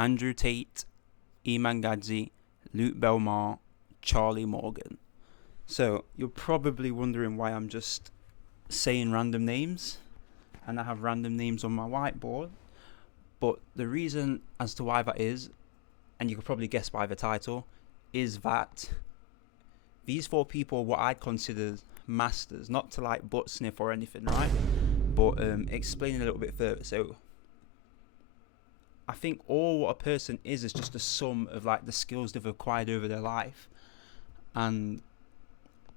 Andrew Tate, Eman Gadzi, Luke Belmar, Charlie Morgan. So you're probably wondering why I'm just saying random names, and I have random names on my whiteboard. But the reason as to why that is, and you could probably guess by the title, is that these four people are what I'd consider masters, not to like butt sniff or anything, right? But explaining a little bit further. So I think all what a person is just a sum of like the skills they've acquired over their life. And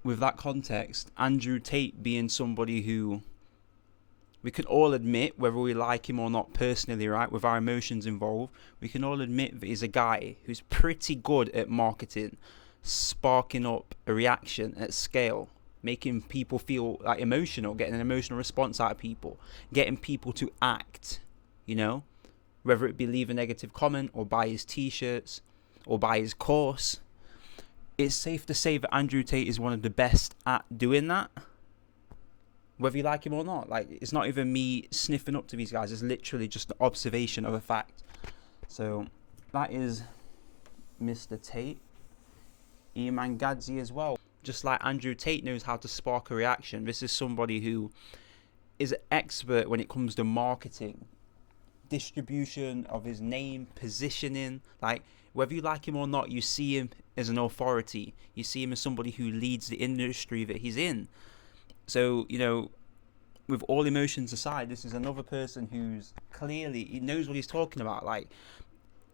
with that context, Andrew Tate being somebody who we can all admit, whether we like him or not personally, right, with our emotions involved, we can all admit that he's a guy who's pretty good at marketing, sparking up a reaction at scale, making people feel like emotional, getting an emotional response out of people, getting people to act, you know, whether it be leave a negative comment or buy his t-shirts or buy his course. It's safe to say that Andrew Tate is one of the best at doing that, whether you like him or not. Like, it's not even me sniffing up to these guys, it's literally just the observation of a fact. So that is Mr. Tate. Eman Gadzi as well. Just like Andrew Tate knows how to spark a reaction, this is somebody who is an expert when it comes to marketing, distribution of his name, positioning. Like, whether you like him or not, you see him as an authority. You see him as somebody who leads the industry that he's in. So, you know, with all emotions aside, this is another person who's clearly, he knows what he's talking about. Like,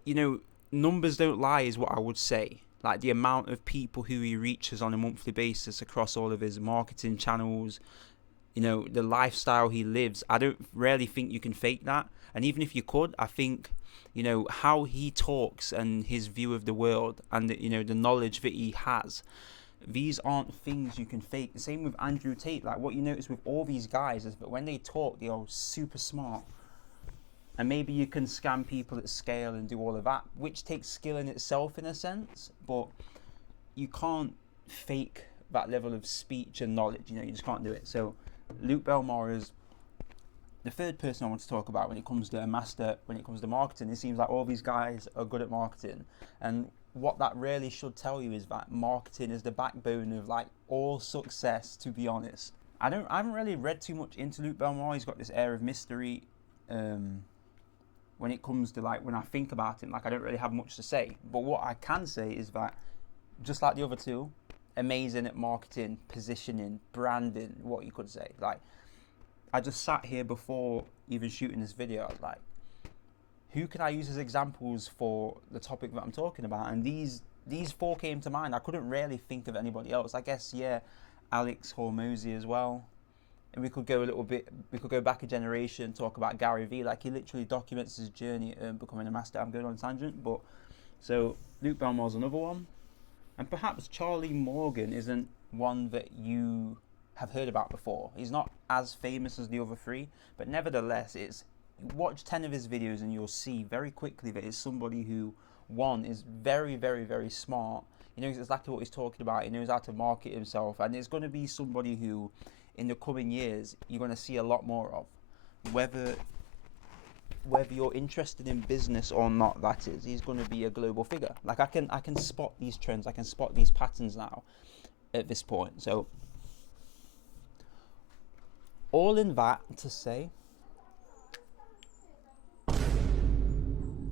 you know, numbers don't lie is what I would say. Like, the amount of people who he reaches on a monthly basis across all of his marketing channels, you know, the lifestyle he lives, I don't really think you can fake that. And even if you could, I think, you know, how he talks and his view of the world and, you know, the knowledge that he has, these aren't things you can fake. The same with Andrew Tate. Like, what you notice with all these guys is that when they talk, they are super smart. And maybe you can scam people at scale and do all of that, which takes skill in itself in a sense, but you can't fake that level of speech and knowledge. You know, you just can't do it. So Luke Belmar is the third person I want to talk about when it comes to a master, when it comes to marketing. It seems like all these guys are good at marketing, and what that really should tell you is that marketing is the backbone of like all success, to be honest. I haven't really read too much into Luke Belmar. He's got this air of mystery when it comes to, like, when I think about him, like, I don't really have much to say. But what I can say is that, just like the other two, amazing at marketing, positioning, branding, what you could say. Like, I just sat here before even shooting this video, I was like, who can I use as examples for the topic that I'm talking about? And these four came to mind. I couldn't really think of anybody else. I guess, yeah, Alex Hormozy as well. And we could go back a generation, talk about Gary Vee. Like, he literally documents his journey becoming a master. I'm going on a tangent, but so Luke Belmar's another one. And perhaps Charlie Morgan isn't one that you have heard about before. He's not as famous as the other three, but nevertheless, watch 10 of his videos and you'll see very quickly that it's somebody who, one, is very, very, very smart. He knows exactly what he's talking about. He knows how to market himself. And it's going to be somebody who, in the coming years, you're going to see a lot more of. Whether you're interested in business or not, that is, he's going to be a global figure. Like, I can spot these trends. I can spot these patterns now at this point. So, all in that to say,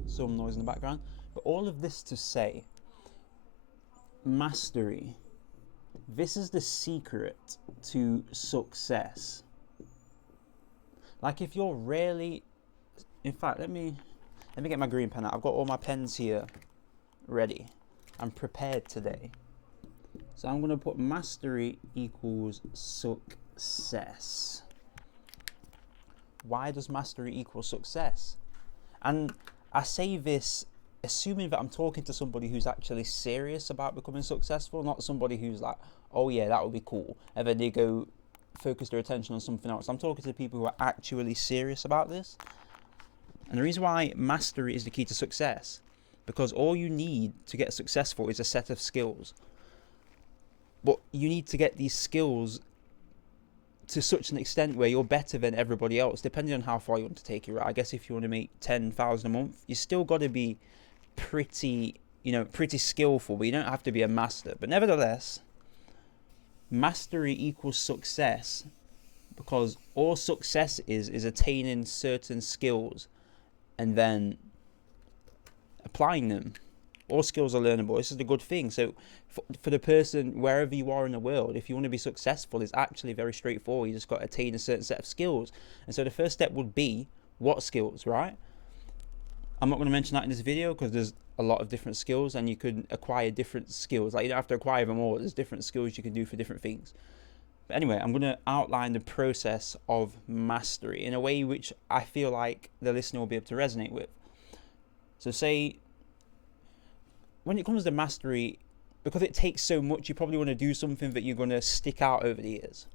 some noise in the background, but all of this to say, mastery, this is the secret to success. Like, if you're really, in fact, let me get my green pen out. I've got all my pens here ready. I'm prepared today. So I'm going to put mastery equals success. Why does mastery equal success? And I say this assuming that I'm talking to somebody who's actually serious about becoming successful, not somebody who's like, oh yeah, that would be cool, and then they go focus their attention on something else. I'm talking to people who are actually serious about this. And the reason why mastery is the key to success, because all you need to get successful is a set of skills. But you need to get these skills to such an extent where you're better than everybody else, depending on how far you want to take it, right? I guess if you want to make 10,000 a month, you still got to be pretty skillful, but you don't have to be a master. But nevertheless, mastery equals success, because all success is attaining certain skills and then applying them. All skills are learnable. This is the good thing. So for the person, wherever you are in the world, if you want to be successful, it's actually very straightforward. You just got to attain a certain set of skills. And so the first step would be, what skills, right? I'm not going to mention that in this video because there's a lot of different skills and you could acquire different skills. Like, you don't have to acquire them all. There's different skills you can do for different things. But anyway, I'm going to outline the process of mastery in a way which I feel like the listener will be able to resonate with. So say, when it comes to mastery, because it takes so much, you probably want to do something that you're going to stick out over the years.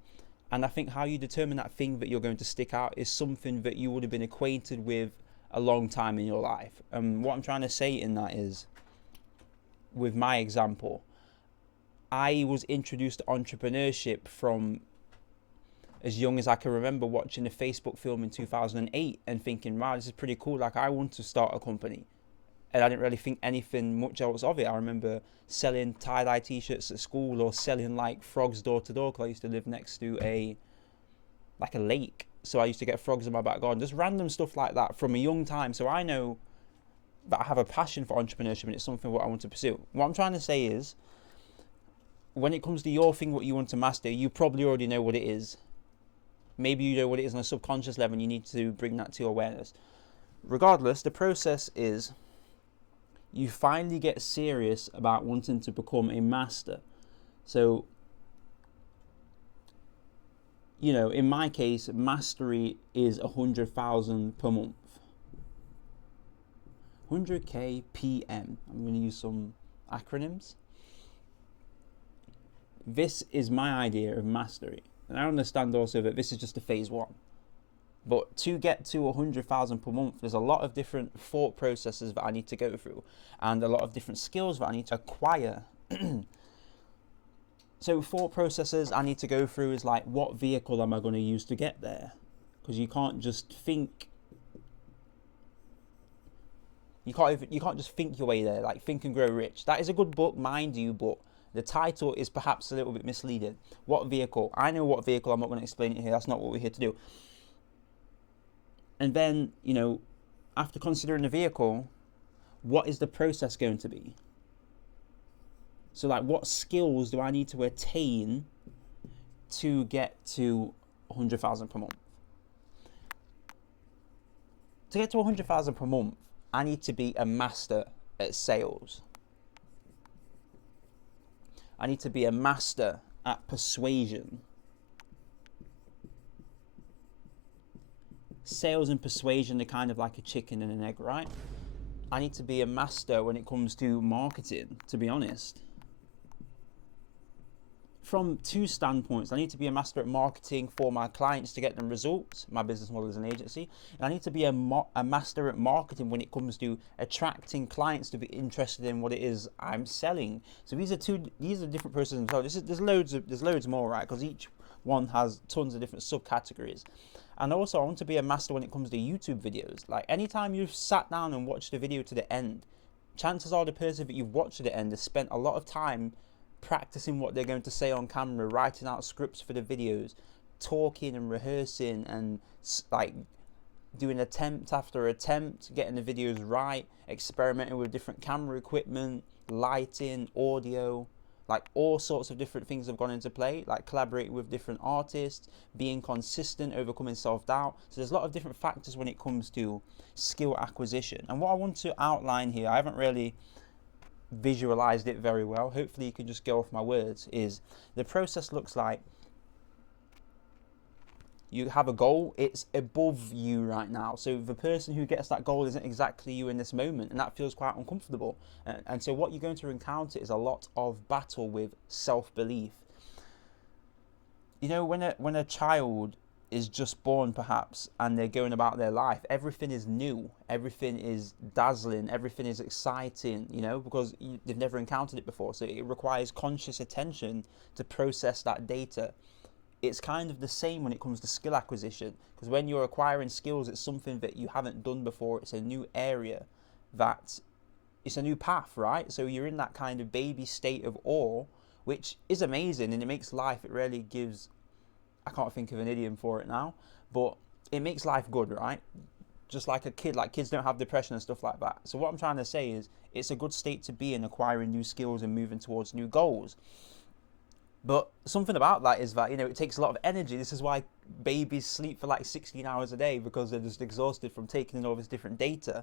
And I think how you determine that thing that you're going to stick out is something that you would have been acquainted with a long time in your life. And what I'm trying to say in that is, with my example, I was introduced to entrepreneurship from as young as I can remember, watching a Facebook film in 2008 and thinking, wow, this is pretty cool. Like, I want to start a company. And I didn't really think anything much else of it. I remember selling tie-dye t-shirts at school, or selling like frogs door to door, because I used to live next to a lake. So I used to get frogs in my back garden, just random stuff like that from a young time. So I know that I have a passion for entrepreneurship and it's something what I want to pursue. What I'm trying to say is, when it comes to your thing, what you want to master, you probably already know what it is. Maybe you know what it is on a subconscious level and you need to bring that to your awareness. Regardless, the process is, you finally get serious about wanting to become a master. So, you know, in my case, mastery is 100,000 per month. 100k PM. I'm going to use some acronyms. This is my idea of mastery. And I understand also that this is just a phase one. But to get to 100,000 per month, there's a lot of different thought processes that I need to go through, and a lot of different skills that I need to acquire. So thought processes I need to go through is like, what vehicle am I going to use to get there? Because you can't just think. You can't just think your way there. Like, Think and Grow Rich. That is a good book, mind you, but the title is perhaps a little bit misleading. What vehicle? I know what vehicle. I'm not going to explain it here. That's not what we're here to do. And then, you know, after considering the vehicle, what is the process going to be? So, like, what skills do I need to attain to get to 100,000 per month? To get to 100,000 per month, I need to be a master at sales. I need to be a master at persuasion. Sales and persuasion are kind of like a chicken and an egg, right? I need to be a master when it comes to marketing, to be honest. From two standpoints, I need to be a master at marketing for my clients to get them results. My business model is an agency. And I need to be a master at marketing when it comes to attracting clients to be interested in what it is I'm selling. So these are different processes. So there's loads more, right? Because each one has tons of different subcategories. And also, I want to be a master when it comes to YouTube videos. Like, anytime you've sat down and watched a video to the end, chances are the person that you've watched to the end has spent a lot of time practicing what they're going to say on camera, writing out scripts for the videos, talking and rehearsing, and like doing attempt after attempt, getting the videos right, experimenting with different camera equipment, lighting, audio, like all sorts of different things have gone into play, like collaborating with different artists, being consistent, overcoming self-doubt. So there's a lot of different factors when it comes to skill acquisition. And what I want to outline here, I haven't really visualized it very well, hopefully you can just go off my words, is the process looks like you have a goal, it's above you right now. So the person who gets that goal isn't exactly you in this moment, and that feels quite uncomfortable. And so what you're going to encounter is a lot of battle with self-belief. You know, when a child is just born perhaps and they're going about their life, everything is new, everything is dazzling, everything is exciting, you know, because they've never encountered it before. So it requires conscious attention to process that data. it's kind of the same when it comes to skill acquisition, because when you're acquiring skills, it's something that you haven't done before. It's a new area, that it's a new path, right? So you're in that kind of baby state of awe, which is amazing, and it makes life, it really gives, I can't think of an idiom for it now, but it makes life good, right? Just like a kid, like kids don't have depression and stuff like that. So what I'm trying to say is, it's a good state to be in, acquiring new skills and moving towards new goals. But something about that is that, it takes a lot of energy. This is why babies sleep for like 16 hours a day, because they're just exhausted from taking in all this different data.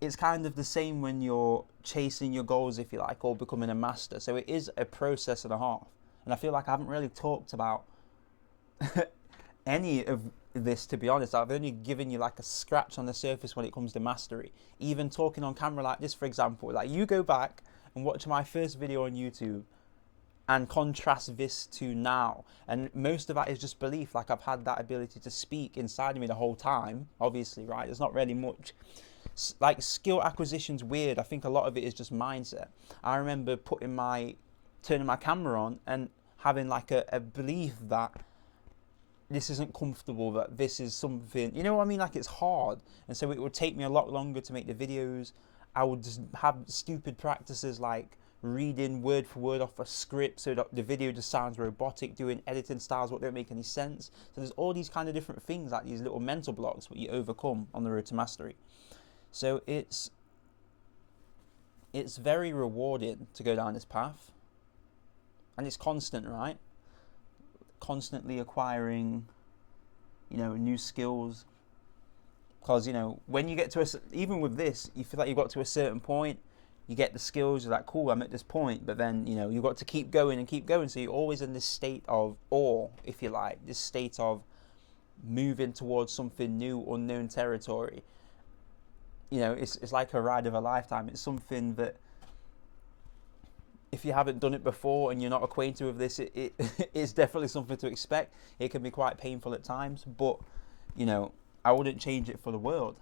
It's kind of the same when you're chasing your goals, if you like, or becoming a master. So it is a process and a half. And I feel like I haven't really talked about any of this, to be honest. I've only given you like a scratch on the surface when it comes to mastery. Even talking on camera like this, for example, like you go back and watch my first video on YouTube and contrast this to now, and most of that is just belief. Like, I've had that ability to speak inside of me the whole time, obviously, right? There's not really much like skill acquisition's weird. I think a lot of it is just mindset. I remember turning my camera on and having like a belief that this isn't comfortable, that this is something, you know what I mean? Like, it's hard, and so it would take me a lot longer to make the videos. I would just have stupid practices like reading word for word off a script so that the video just sounds robotic, doing editing styles what don't make any sense. So there's all these kind of different things, like these little mental blocks that you overcome on the road to mastery. So it's very rewarding to go down this path, and it's constant, right? Constantly acquiring, new skills, because when you get to even with this, you feel like you've got to a certain point. You get the skills, you're like, cool, I'm at this point, but then, you've got to keep going and keep going. So you're always in this state of awe, if you like, this state of moving towards something new, unknown territory. It's like a ride of a lifetime. It's something that, if you haven't done it before and you're not acquainted with this, it is definitely something to expect. It can be quite painful at times, but, I wouldn't change it for the world.